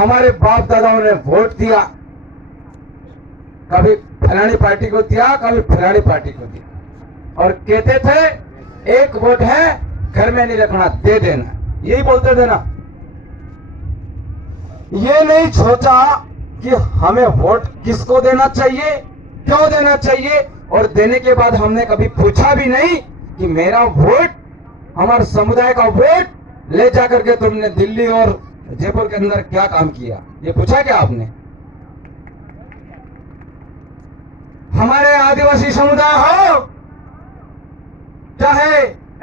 हमारे बाप दादाओं ने वोट दिया, कभी फलानी पार्टी को दिया, कभी फलानी पार्टी को दिया, और कहते थे एक वोट है, घर में नहीं रखना, दे देना, यही बोलते थे ना। ये नहीं सोचा कि हमें वोट किसको देना चाहिए, क्यों देना चाहिए, और देने के बाद हमने कभी पूछा भी नहीं कि मेरा वोट, हमारे समुदाय का वोट ले जाकर के तुमने दिल्ली और जयपुर के अंदर क्या काम किया, ये पूछा क्या आपने? हमारे आदिवासी समुदाय हो, चाहे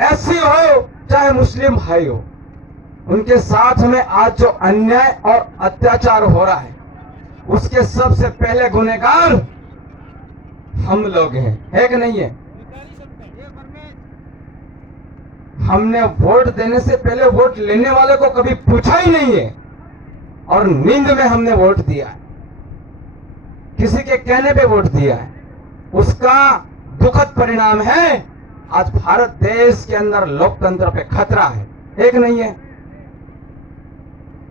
एससी हो, चाहे मुस्लिम भाई हो, उनके साथ में आज जो अन्याय और अत्याचार हो रहा है, उसके सबसे पहले गुनहगार हम लोग हैं, है कि नहीं है? हमने वोट देने से पहले वोट लेने वाले को कभी पूछा ही नहीं है, और नींद में हमने वोट दिया है, किसी के कहने पे वोट दिया है। उसका दुखद परिणाम है आज भारत देश के अंदर लोकतंत्र पे खतरा है कि नहीं है?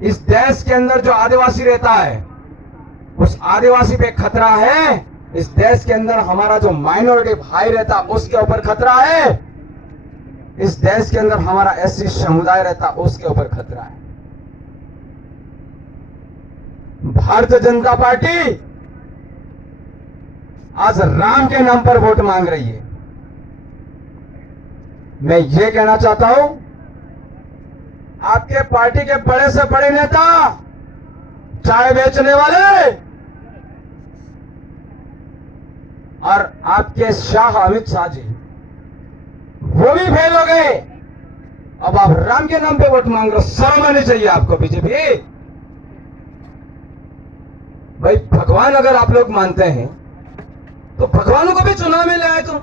इस देश के अंदर जो आदिवासी रहता है, उस आदिवासी पे खतरा है। इस देश के अंदर हमारा जो माइनॉरिटी भाई रहता, उसके ऊपर खतरा है। इस देश के अंदर हमारा एससी समुदाय रहता, उसके ऊपर खतरा है। भारतीय जनता पार्टी आज राम के नाम पर वोट मांग रही है। मैं ये कहना चाहता हूं, आपके पार्टी के बड़े से बड़े नेता, चाय बेचने वाले और आपके शाह अमित शाह जी, वो भी फेल हो गए। अब आप राम के नाम पे वोट मांग रहे हो, शर्म आनी चाहिए आपको बीजेपी। भाई भगवान अगर आप लोग मानते हैं तो भगवानों को भी चुनाव में ले आए तुम,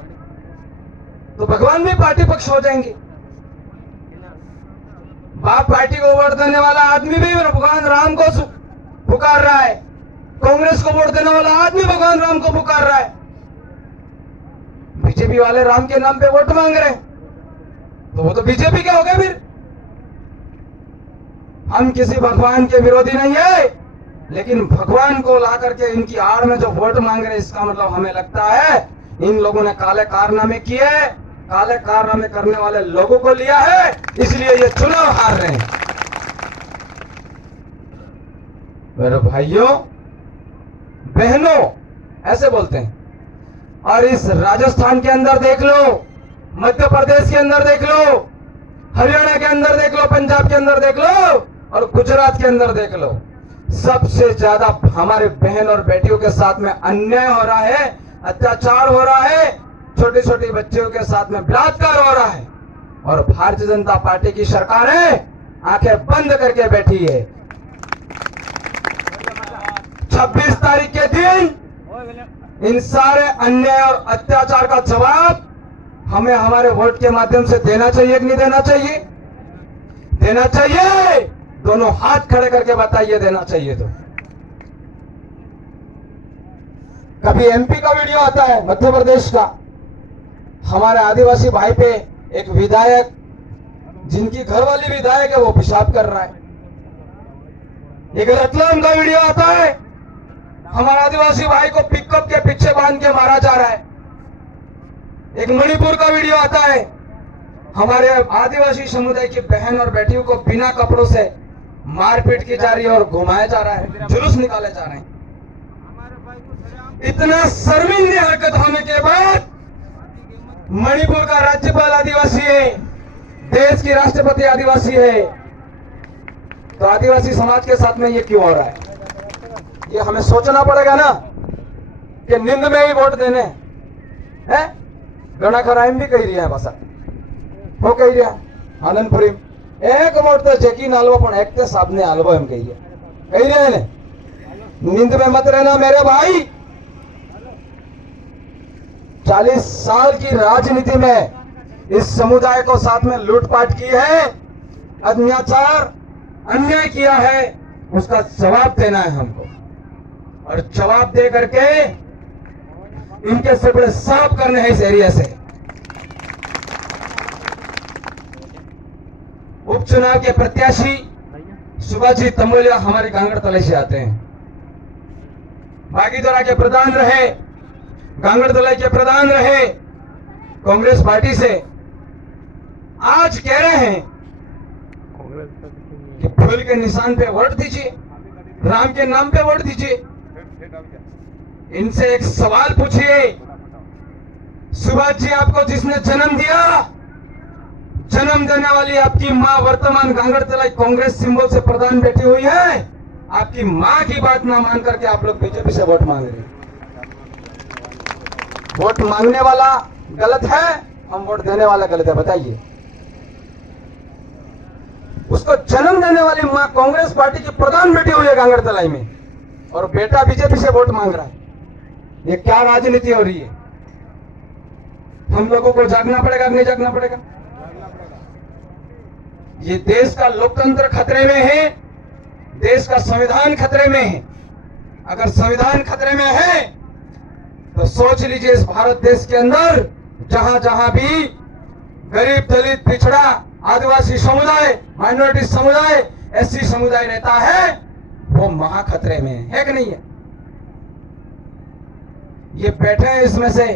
तो भगवान भी पार्टी पक्ष हो जाएंगे। बाप पार्टी को वोट देने वाला आदमी भी भगवान राम को पुकार रहा है, कांग्रेस को वोट देने वाला आदमी भगवान राम को पुकार रहा है। बीजेपी वाले राम के नाम पे वोट मांग रहे हैं, तो वो तो बीजेपी के हो गए। फिर हम किसी भगवान के विरोधी नहीं है, लेकिन भगवान को ला करके इनकी आड़ में जो वोट मांग रहे हैं, इसका मतलब हमें लगता है इन लोगों ने काले कारनामे किए, काले कारनामे करने वाले लोगों को लिया है, इसलिए ये चुनाव हार रहे हैं। मेरे भाइयों बहनों, ऐसे बोलते हैं। और इस राजस्थान के अंदर देख लो, मध्य प्रदेश के अंदर देख लो, हरियाणा के अंदर देख लो, पंजाब के अंदर देख लो, और गुजरात के अंदर देख लो, सबसे ज्यादा हमारे बहन और बेटियों के साथ में अन्याय हो रहा है, अत्याचार हो रहा है, छोटी छोटी बच्चियों के साथ में बलात्कार हो रहा है। और भारतीय जनता पार्टी की सरकार है, आंखें बंद करके बैठी है। 26 तारीख के दिन इन सारे अन्याय और अत्याचार का जवाब हमें हमारे वोट के माध्यम से देना चाहिए कि नहीं देना चाहिए? देना चाहिए। दोनों हाथ खड़े करके बताइए, देना चाहिए। तो कभी एमपी का वीडियो आता है, मध्य प्रदेश का, हमारे आदिवासी भाई पे एक विधायक, जिनकी घरवाली विधायक है, वो पेशाब कर रहा है। एक रतलाम का वीडियो आता है, हमारे आदिवासी भाई को पिकअप के पीछे बांध के मारा जा रहा है। एक मणिपुर का वीडियो आता है, हमारे आदिवासी समुदाय की बहन और बेटियों को बिना कपड़ों से मारपीट की जा रही है और घुमाया जा रहा है, जुलूस निकाले जा रहे हैं। इतना शर्मिंदी हरकत होने के बाद मणिपुर का राज्यपाल आदिवासी है, देश की राष्ट्रपति आदिवासी है, तो आदिवासी समाज के साथ में ये क्यों हो रहा है? ये हमें सोचना पड़ेगा ना कि नींद में ही वोट देने हैं। घना खरा एम भी कही रहा है, बस वो कही रहा आनंदपुरी एक वोट तो जेकी नालवा पण एक ते साबने आलवा एम कही रहे हैं। नींद में मत रहना मेरे भाई। 40 साल की राजनीति में इस समुदाय को साथ में लूटपाट की है, अत्याचार अन्याय किया है, उसका जवाब देना है हमको। और जवाब दे करके इनके सपड़े साफ करने हैं इस एरिया से। उपचुनाव के प्रत्याशी सुभाष जी तंबोलिया हमारे गांगड़ तले से आते हैं, बागीदरा के प्रधान रहे, गांगड़ तले के प्रधान रहे कांग्रेस पार्टी से। आज कह रहे हैं कि फूल के निशान पे वोट दीजिए, राम के नाम पे वोट दीजिए। इनसे एक सवाल पूछिए, सुभाष जी आपको जिसने जन्म दिया, जन्म देने वाली आपकी मां वर्तमान गांगड़ तलाई कांग्रेस सिंबल से प्रधान बैठी हुई है, आपकी मां की बात ना मान करके आप लोग बीजेपी से वोट मांग रहे हैं। वोट मांगने वाला गलत है, हम वोट देने वाला गलत है, बताइए। उसको जन्म देने वाली मां कांग्रेस पार्टी की प्रधान बैठी हुई है गांगड़ तलाई में, और बेटा बीजेपी से वोट मांग रहा है। ये क्या राजनीति हो रही है? हम लोगों को जागना पड़ेगा, नहीं जागना पड़ेगा? ये देश का लोकतंत्र खतरे में है, देश का संविधान खतरे में है। अगर संविधान खतरे में है तो सोच लीजिए, इस भारत देश के अंदर जहां जहां भी गरीब, दलित, पिछड़ा, आदिवासी समुदाय, माइनॉरिटी समुदाय, एससी समुदाय रहता है, वो महा खतरे में है कि नहीं है? ये बैठे हैं, इसमें से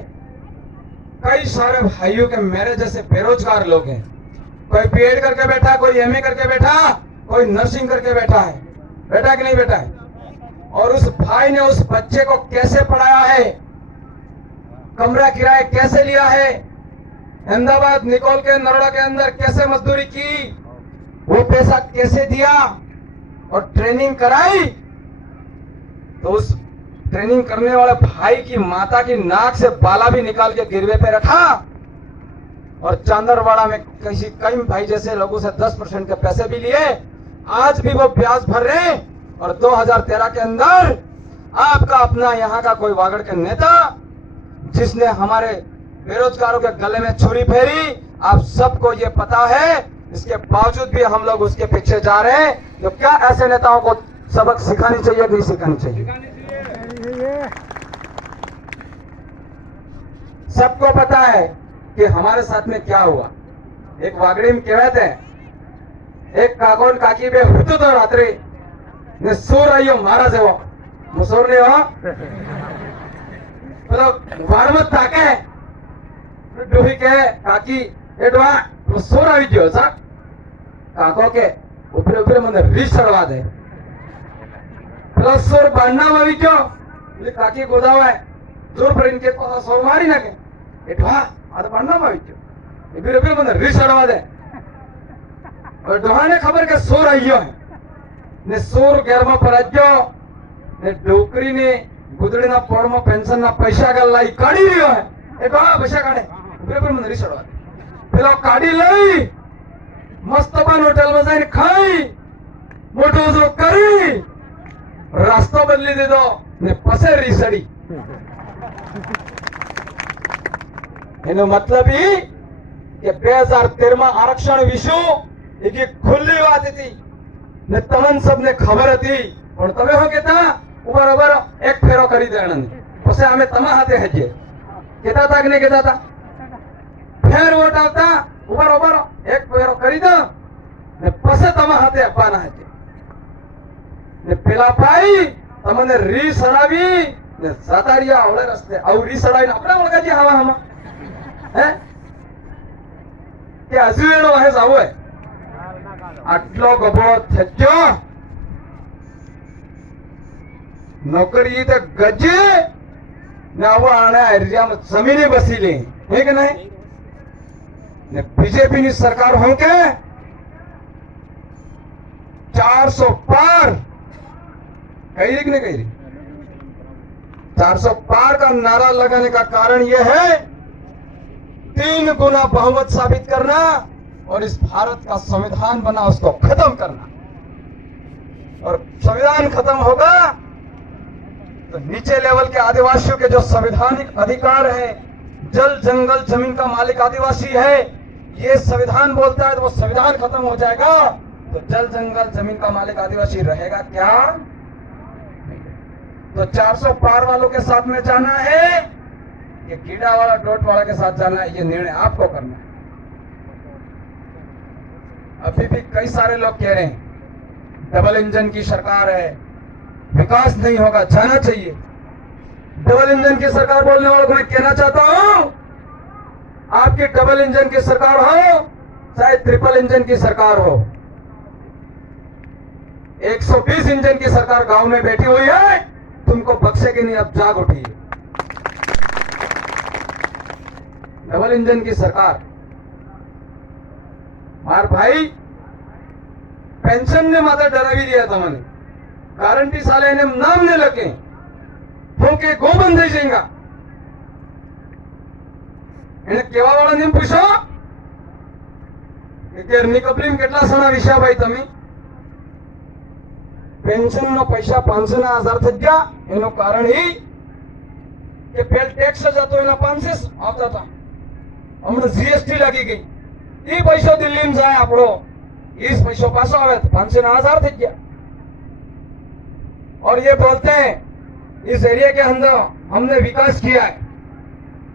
कई सारे भाइयों के मेरे जैसे बेरोजगार लोग हैं। कोई बीएड करके बैठा, कोई एमए करके बैठा, कोई नर्सिंग करके बैठा है, बैठा कि नहीं बैठा है? और उस भाई ने उस बच्चे को कैसे पढ़ाया है, कमरा किराया कैसे लिया है, अहमदाबाद, निकोल के, नरोड़ा के अंदर कैसे मजदूरी की, वो पैसा कैसे दिया और ट्रेनिंग कराई, तो उस ट्रेनिंग करने वाले भाई की माता की नाक से बाला भी निकाल के गिरवे पे रखा, और चांदरवाड़ा में कई भाई जैसे लोगों से 10% के पैसे भी लिए। आज भी वो ब्याज भर रहे। और 2013 के अंदर आपका अपना यहाँ का कोई वागड़ के नेता जिसने हमारे बेरोजगारों के गले में छुरी फेरी, आप सबको ये पता है, इसके बावजूद भी हम लोग उसके पीछे जा रहे हैं। तो क्या ऐसे नेताओं को सबक सिखानी चाहिए कि नहीं सिखानी चाहिए? सबको पता है कि हमारे साथ में क्या हुआ। एक वागड़ी में कहते हैं, एक काकोन काकी बे हुतु तो रात्रि ने सूर आइयो मारा से वो मुसोर ने हो मतलब वारमत ताके डोही के काकी एडवा वो सूर आई जो सा काको के ऊपर ऊपर मुझे रीच चढ़वा दे प्लस सूर बनना में भी क्यों ये काकी गोदावा है जोर पर इनके को सूर मारी ना के एडवा आधा बनना में भी क्यों ऊपर ऊपर मुझे रीच चढ़वा दे और डोहाने खबर के सूर आइयो है ने सूर गैरमा पर आज्यो ने डोकरी ने गुदड़ी ना पोड़ में पेंशन ना पैसा गल्लाई काढ़ी लियो है ए बा पैसा काढ़े ऊपर ऊपर मुझे रीच चढ़वा दे પેલો કાઢી લઈ મસ્તબાન હોટેલ માં જઈને ખાઈ મોટો ઉજરો કરી રાસ્તો બદલી દીધો ને પસે રીસડી એનો મતલબ ઈ કે 2013 માં આરક્ષણ વિશે એક ખુલ્લી વાત હતી ને તમને सबने ખબર હતી પણ તમે શું કહેતા ઉભર ઉભર એક ફેરો કરી દેવાનો પછી અમે તમારા હાથે હજે કહેતા હતા કે નહીં કહેતા હતા फेर वोट आता उबर उबर एक फेरो करी दो ने पसे तमा हाथे अपाना है ने पेला पाई तमने री सड़ावी ने सातारिया ओळे रस्ते और री सड़ावी अपना ओळखा जी हवा हम हैं के अजुएनो आहे जावो है आटलो गबो थज्जो नौकरी तो गजे ने वो आने एरिया में जमीनी बसीले है कि नहीं ने बीजेपी की सरकार हो के 400 पार कही रही कि नहीं कही रही 400 पार का नारा लगाने का कारण यह है 3 गुना बहुमत साबित करना और इस भारत का संविधान बना उसको खत्म करना। और संविधान खत्म होगा तो नीचे लेवल के आदिवासियों के जो संवैधानिक अधिकार है, जल जंगल जमीन का मालिक आदिवासी है, ये संविधान बोलता है तो वो संविधान खत्म हो जाएगा तो जल जंगल जमीन का मालिक आदिवासी रहेगा क्या? तो 400 पार वालों के साथ में जाना है ये कीड़ा वाला डोट वाला के साथ जाना है, ये निर्णय आपको करना है। अभी भी कई सारे लोग कह रहे हैं डबल इंजन की सरकार है, विकास नहीं होगा, जाना चाहिए। डबल इंजन की सरकार बोलने वालों को मैं कहना चाहता हूं, आपकी डबल इंजन की सरकार हो चाहे ट्रिपल इंजन की सरकार हो, 120 इंजन की सरकार गांव में बैठी हुई है, तुमको बख्शेगी नहीं। अब जाग उठिए। डबल इंजन की सरकार, मार भाई पेंशन ने माता डरावी दिया था मैंने, गारंटी साले ने नाम ने लगे होके गो बंद થઈ जाएगा। એને કેવા વાળા ને પૂછો કે ઘરની કપલીમ કેટલા સણા વિશ્યા ભાઈ તમે પેન્શન નો પૈસા 500 ના 1000 થઈ ગયા, એનું કારણ એ કે પેલ ટેક્સ જતો એના 500 આવતા હતા, હમણાં જીએસટી લાગી ગઈ, એ પૈસો દિલ્હી માં જાય આપણો, इस पैसों पासो आवे 500 ना 1000 થઈ ગયા। और ये बोलते हैं इस एरिया के अंदर हमने विकास किया है,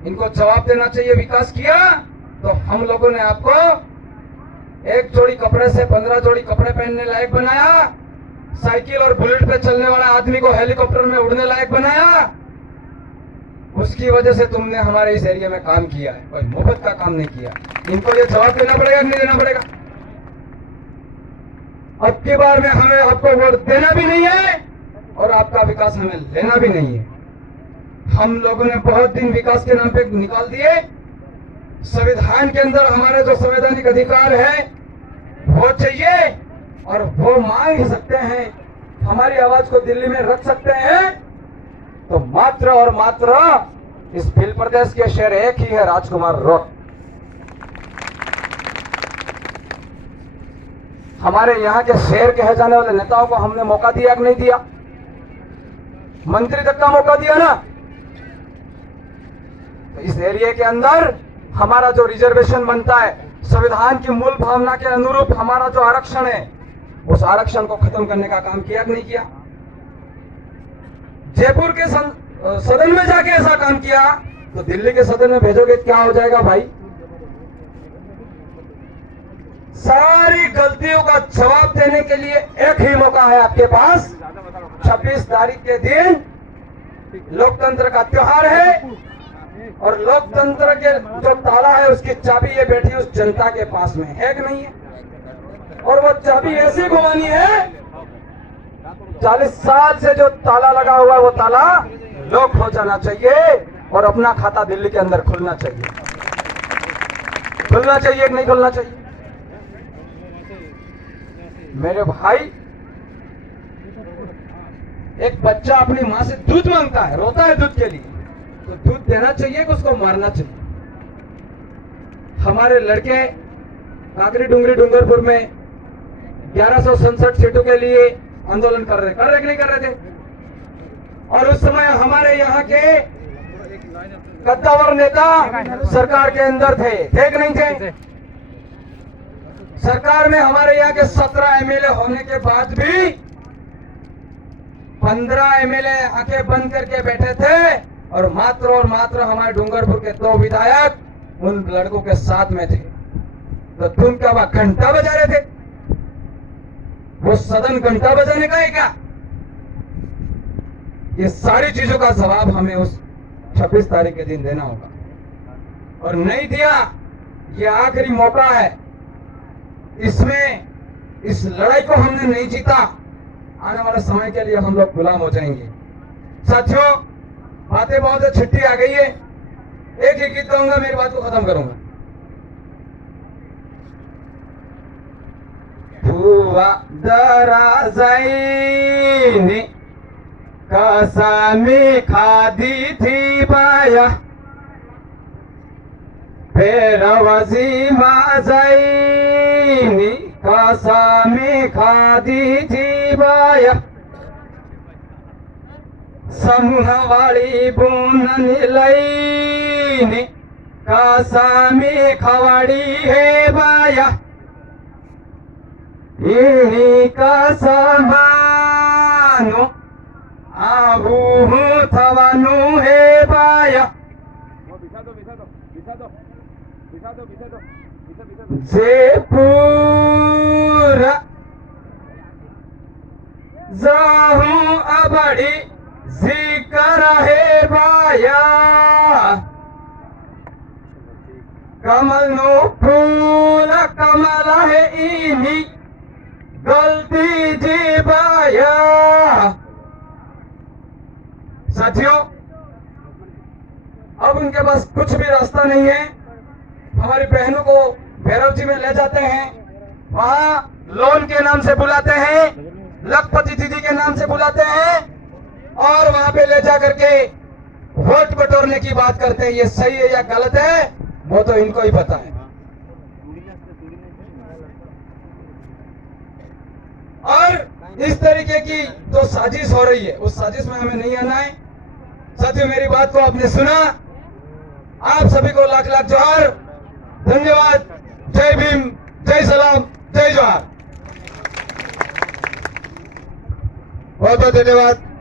इनको जवाब देना चाहिए। विकास किया तो हम लोगों ने आपको एक जोड़ी कपड़े से 15 जोड़ी कपड़े पहनने लायक बनाया, साइकिल और बुलेट पे चलने वाला आदमी को हेलीकॉप्टर में उड़ने लायक बनाया। उसकी वजह से तुमने हमारे इस एरिया में काम किया है, कोई मुफ्त का काम नहीं किया। इनको ये जवाब देना पड़ेगा कि नहीं देना पड़ेगा? अब की बार में हमें आपको वोट देना भी नहीं है और आपका विकास हमें लेना भी नहीं है। हम लोगों ने बहुत दिन विकास के नाम पे निकाल दिए। संविधान के अंदर हमारे जो संवैधानिक अधिकार है वो चाहिए और वो मांग ही सकते हैं, हमारी आवाज को दिल्ली में रख सकते हैं, तो मात्र और मात्र इस भील प्रदेश के शहर एक ही है, राजकुमार रोड। हमारे यहाँ के शहर कहे जाने वाले नेताओं को हमने मौका दिया कि नहीं दिया? मंत्री तक का मौका दिया ना। तो इस एरिया के अंदर हमारा जो रिजर्वेशन बनता है, संविधान की मूल भावना के अनुरूप हमारा जो आरक्षण है, उस आरक्षण को खत्म करने का काम किया कि नहीं किया? जयपुर के सदन में जाके ऐसा काम किया तो दिल्ली के सदन में भेजोगे क्या हो जाएगा भाई? सारी गलतियों का जवाब देने के लिए एक ही मौका है आपके पास। 26 तारीख के दिन लोकतंत्र का त्योहार है और लोकतंत्र के जो ताला है उसकी चाबी ये बैठी उस जनता के पास में है कि नहीं है? और वो चाबी ऐसी घुमानी है, 40 साल से जो ताला लगा हुआ है वो ताला लॉक हो जाना चाहिए और अपना खाता दिल्ली के अंदर खुलना चाहिए। खुलना चाहिए कि नहीं खुलना चाहिए? मेरे भाई, एक बच्चा अपनी माँ से दूध मांगता है, रोता है दूध के लिए, तो दूध देना चाहिए कि उसको मारना चाहिए? हमारे लड़के काकरी डूंगरी डूंगरपुर में 1167 सीटों के लिए आंदोलन कर रहे कि नहीं कर रहे थे? और उस समय हमारे यहाँ के कद्दावर नेता सरकार के अंदर थे कि नहीं थे? सरकार में हमारे यहाँ के 17 एमएलए होने के बाद भी 15 एमएलए आंखें बंद करके बैठे थे और मात्र हमारे डूंगरपुर के 2 विधायक उन लड़कों के साथ में थे। तो तुम क्या वह घंटा बजा रहे थे? वो सदन घंटा बजाने का है क्या? ये सारी चीजों का जवाब हमें उस 26 तारीख के दिन देना होगा और नहीं दिया, ये आखिरी मौका है। इसमें इस लड़ाई को हमने नहीं जीता, आने वाले समय के लिए हम लोग गुलाम हो जाएंगे। साथियों, बातें बहुत है, छुट्टी आ गई है, एक ही गीत गाऊंगा, मेरी बात को खत्म करूंगा। भुवा दरा जाईनी कसमी खादी थी बाया, फेरवजी जाईनी कसमी खादी थी बाया, समूह वाली बुननी लईनी कसमी खवाड़ी है बाया, इन्हीं का समानो आहू थवानु है बाया, जयपुर जाहू अबड़ी जिक्र है बाया कमल नो फूल कमल है इनी गलती जी बाया। साथियों, अब उनके पास कुछ भी रास्ता नहीं है। हमारी बहनों को भैरव जी में ले जाते हैं, वहां लोन के नाम से बुलाते हैं, लखपति दीदी के नाम से बुलाते हैं और वहां पे ले जा करके वोट बटोरने की बात करते हैं। ये सही है या गलत है वो तो इनको ही पता है। और इस तरीके की जो साजिश हो रही है उस साजिश में हमें नहीं आना है। साथियों, मेरी बात को आपने सुना, आप सभी को लाख लाख जोहार, धन्यवाद। जय भीम, जय सलाम, जय जोहार। बहुत बहुत धन्यवाद।